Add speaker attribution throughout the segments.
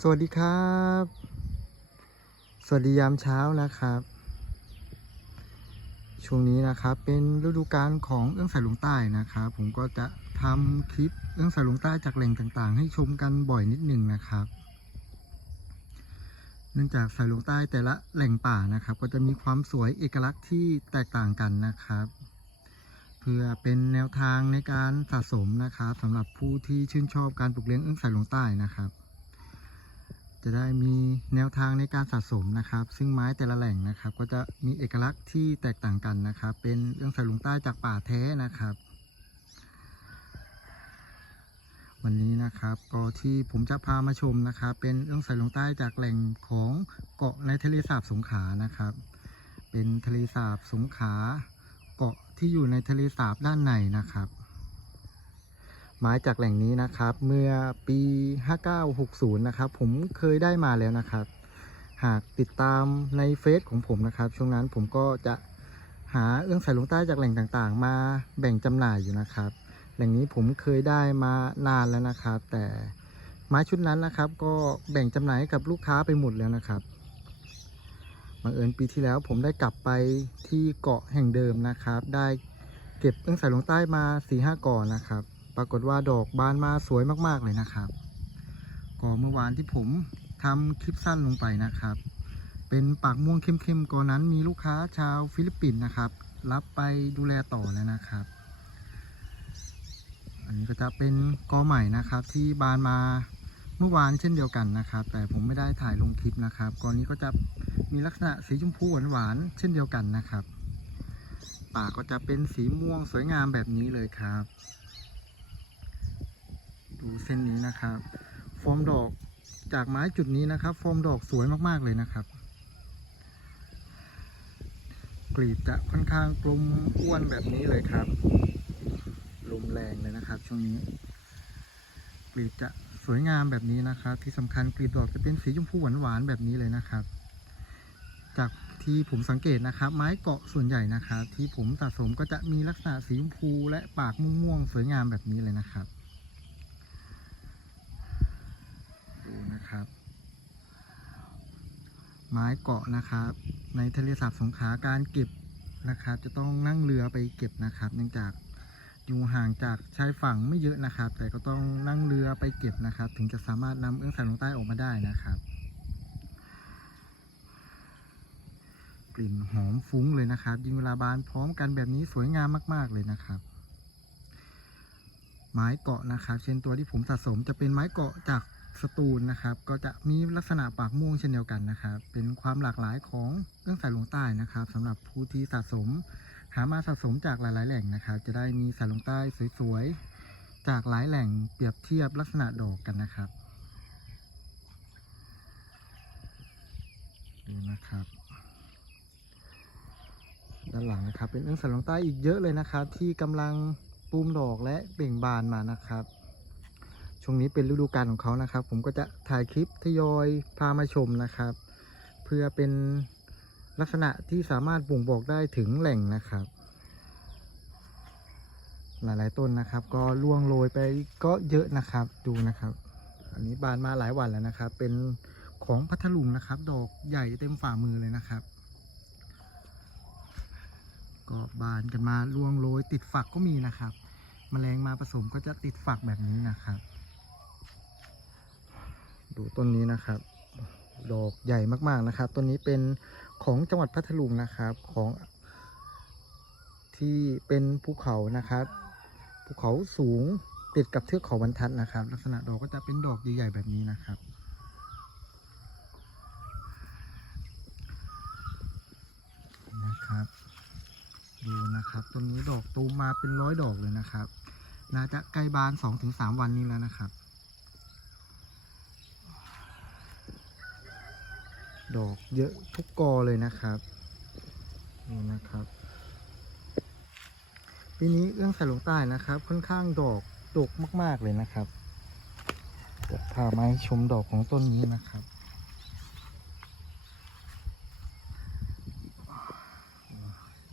Speaker 1: สวัสดีครับ สวัสดียามเช้านะครับ ช่วงนี้นะครับเป็นฤดูกาลของเอื้องสายลงใต้นะครับ ผมก็จะทำคลิปเอื้องสายลงใต้จากแหล่งต่างๆ ให้ชมกันบ่อยนิดหนึ่งนะครับ เนื่องจากสายลงใต้แต่ละแหล่งป่านะครับ ก็จะมีความสวยเอกลักษณ์ที่แตกต่างกันนะครับ เพื่อเป็นแนวทางในการสะสมนะครับสำหรับผู้ที่ชื่นชอบการปลูกเลี้ยงเอื้องสายลงใต้นะครับ จะได้มีแนวทางในการสะสมนะครับ ซึ่งไม้แต่ละแหล่งนะครับ ก็จะมีเอกลักษณ์ที่แตกต่างกันนะครับ เป็นเรื่องสายลุงใต้จากป่าแท้นะครับ วันนี้นะครับก็ที่ผมจะพามาชมนะครับ เป็นเรื่องสายลุงใต้จากแหล่งของเกาะในทะเลสาบสงขานะครับ เป็นทะเลสาบสงขาเกาะที่อยู่ในทะเลสาบด้านในนะครับ ไม้จากแหล่งนี้นะครับ เมื่อปี 5960 นะครับ ผมเคยได้มาแล้วนะครับ หากติดตามในเฟซของผมนะครับ ช่วงนั้นผมก็จะหาเอื้องสายลงใต้จากแหล่งต่างๆ มาแบ่งจำหน่ายอยู่นะครับ แหล่งนี้ผมเคยได้มานานแล้วนะครับ แต่ไม้ชุดนั้นนะครับ ก็แบ่งจำหน่ายให้กับลูกค้าไปหมดแล้วนะครับบังเอิญปีที่แล้วผมได้กลับไปที่เกาะแห่งเดิมนะครับ ได้เก็บเอื้องสายลงใต้มา4-5หก่อนนะครับ ปรากฏว่าดอกบานมาสวยมากๆเลยนะครับก็เมื่อวานที่ผมทำคลิปสั้นลงไปนะครับ เป็นปากม่วงเข้มๆก่อนนั้นมีลูกค้าชาวฟิลิปปินส์นะครับ รับไปดูแลต่อแล้วนะครับ อันนี้ก็จะเป็นกอใหม่นะครับ ที่บานมาเมื่อวานเช่นเดียวกันนะครับ แต่ผมไม่ได้ถ่ายลงคลิปนะครับกอนี้ก็จะมีลักษณะสีชมพูหวานๆเช่นเดียวกันนะครับปากก็จะเป็นสีม่วงสวยงามแบบนี้เลยครับ ดูเส้นนี้นะครับ ฟอร์มดอกจากไม้จุดนี้นะครับ ฟอร์มดอกสวยมากๆเลยนะครับ กลีบจะค่อนข้างกลมอ้วนแบบนี้เลยครับ ลมแรงเลยนะครับ ช่วงนี้ กลีบจะสวยงามแบบนี้นะครับ ที่สำคัญกลีบดอกจะเป็นสีชมพูหวานๆแบบนี้เลยนะครับ จากที่ผมสังเกตนะครับ ไม้เกาะส่วนใหญ่นะครับ ที่ผมสะสมก็จะมีลักษณะสีชมพูและปากม่วงๆสวยงามแบบนี้เลยนะครับ ดูนะครับ ไม้เกาะนะครับ ในทะเลสาบสงขลาการเก็บนะครับ จะต้องนั่งเรือไปเก็บนะครับ เนื่องจากอยู่ห่างจากชายฝั่งไม่เยอะนะครับ แต่ก็ต้องนั่งเรือไปเก็บนะครับ ถึงจะสามารถนำเอื้องสายลงใต้ออกมาได้นะครับ กลิ่นหอมฟุ้งเลยนะครับ ยิงเวลาบานพร้อมกันแบบนี้สวยงามมาก ๆ เลยนะครับ ไม้เกาะนะครับ เช่นตัวที่ผมสะสมจะเป็นไม้เกาะจาก สตูลนะครับ ก็จะมีลักษณะปากม่วงเช่นเดียวกันนะครับ เป็นความหลากหลายของเรื่องสายลงใต้นะครับสำหรับผู้ที่สะสม หามาสะสมจากหลาย ๆ แหล่งนะครับ จะได้มีสายลงใต้สวยๆจากหลายแหล่งเปรียบเทียบลักษณะดอกกันนะครับดูนะครับ ด้านหลังนะครับ เป็นเรื่องสายลงใต้อีกเยอะเลยนะครับ ที่กำลังปูมดอกและเบ่งบานมานะครับ ช่วงนี้เป็นฤดูกาลของเขานะครับ ผมก็จะถ่ายคลิปทยอยพามาชมนะครับ เพื่อเป็นลักษณะที่สามารถบ่งบอกได้ถึงแหล่งนะครับ หลายๆต้นนะครับ ก็ล่วงโรยไปก็เยอะนะครับดูนะครับ อันนี้บานมาหลายวันแล้วนะครับ เป็นของพัทลุงนะครับ ดอกใหญ่เต็มฝ่ามือเลยนะครับ ก็บานกันมาล่วงโรยติดฝักก็มีนะครับแมลงมาผสมก็จะติดฝักแบบนี้นะครับ ดูต้นนี้นะครับ ดอกใหญ่มากๆนะครับ ต้นนี้เป็นของจังหวัดพัทลุงนะครับของที่เป็นภูเขานะครับ ภูเขาสูงติดกับเทือกเขาบรรทัดนะครับ ลักษณะดอกก็จะเป็นดอกใหญ่ๆแบบนี้นะครับนะครับดูนะครับต้นนี้ดอกตูมมาเป็นร้อยดอกเลยนะครับ น่าจะใกล้บานสองถึงสามวันนี้แล้วนะครับ ดอกเยอะทุกกอเลยนะครับนี่นะครับ ปีนี้เอื้องสายหลวงใต้นะครับ ค่อนข้างดอกดกมาก ๆเลยนะครับจะพามาให้ชมดอกของต้นนี้นะครับ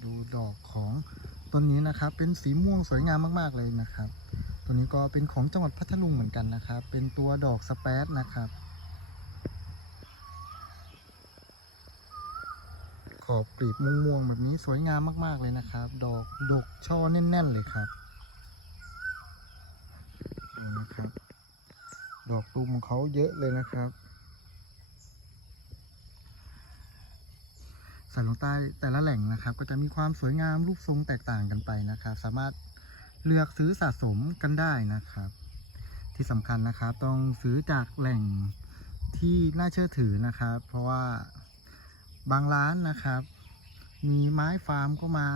Speaker 1: ดูดอกของต้นนี้นะครับ เป็นสีม่วงสวยงามมาก ๆเลยนะครับ ตัวนี้ก็เป็นของจังหวัดพัทลุงเหมือนกันนะครับ เป็นตัวดอกสเปซนะครับ อบกลีบม่วงๆแบบนี้สวยงามมากๆเลยนะครับ ดอกดกช่อแน่น ๆ เลยครับดูนะครับ ดอกตูมของเขาเยอะเลยนะครับสายลงใต้แต่ละแหล่งนะครับ ก็จะมีความสวยงามรูปทรงแตกต่างกันไปนะครับ สามารถเลือกซื้อสะสมกันได้นะครับ ที่สำคัญนะครับ ต้องซื้อจากแหล่งที่น่าเชื่อถือนะครับ เพราะว่า บางร้านนะครับ มีไม้ฟาร์มก็มา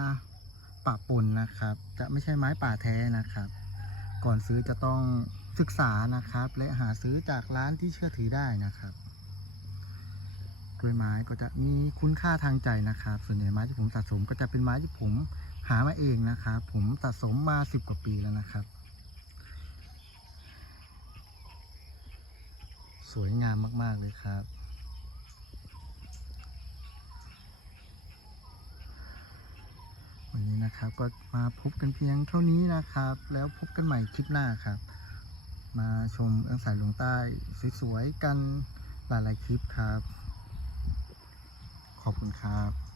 Speaker 1: ปะปนนะครับ จะไม่ใช่ไม้ป่าแท้นะครับ ก่อนซื้อจะต้องศึกษานะครับ และหาซื้อจากร้านที่เชื่อถือได้นะครับกล้วยไม้ก็จะมีคุณค่าทางใจนะครับ ส่วนใหญ่ไม้ที่ผมสะสมก็จะเป็นไม้ที่ผมหามาเองนะครับ ผมสะสมมาสิบกว่าปีแล้วนะครับ สวยงามมาก ๆ เลยครับ วันนี้ นะครับ ก็มาพบกันเพียงเท่านี้นะครับ แล้วพบกันใหม่คลิปหน้าครับ มาชมเอื้องสายลงใต้สวยๆกันหลายๆคลิปครับ ขอบคุณครับ